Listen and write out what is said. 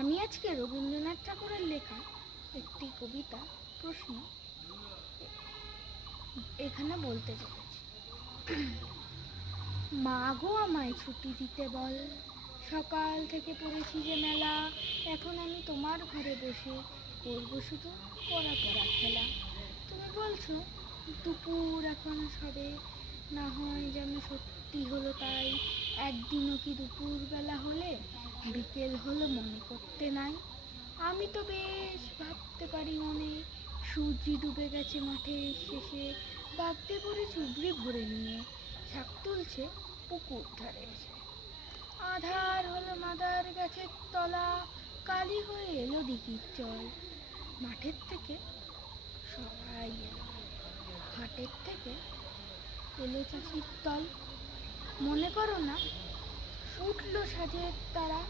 আমি আজকে রবীন্দ্রনাথ ঠাকুরের লেখা একটি কবিতা প্রশ্ন এখানে বলতে চলেছি। মা গো আমায় ছুটি দিতে বল, সকাল থেকে পড়েছি যে মেলা, এখন আমি তোমার ঘরে বসে করবো শুধু পড়া পড়া খেলা। তুমি বলছো দুপুর এখন সবে, না হয় যেন সত্যি হলো তাই, একদিনও কি দুপুর বেলা হলে বিকেল হলো মনে করতে নাই। আমি তো বেশ ভাবতে পারি মনে, সূর্য ডুবে গেছে মাঠের শেষে, বাগদে পড়ে চুবড়ি ভরে নিয়ে শাক তুলছে পুকুর ধারে এসে। আধার হলো মাদার গাছের তলা, কালি হয়ে এলো দিঘির জল, মাঠের থেকে সবাই এলো, হাটের থেকে এলো চাষির দল। মনে করো না উঠলো সাজের তারা,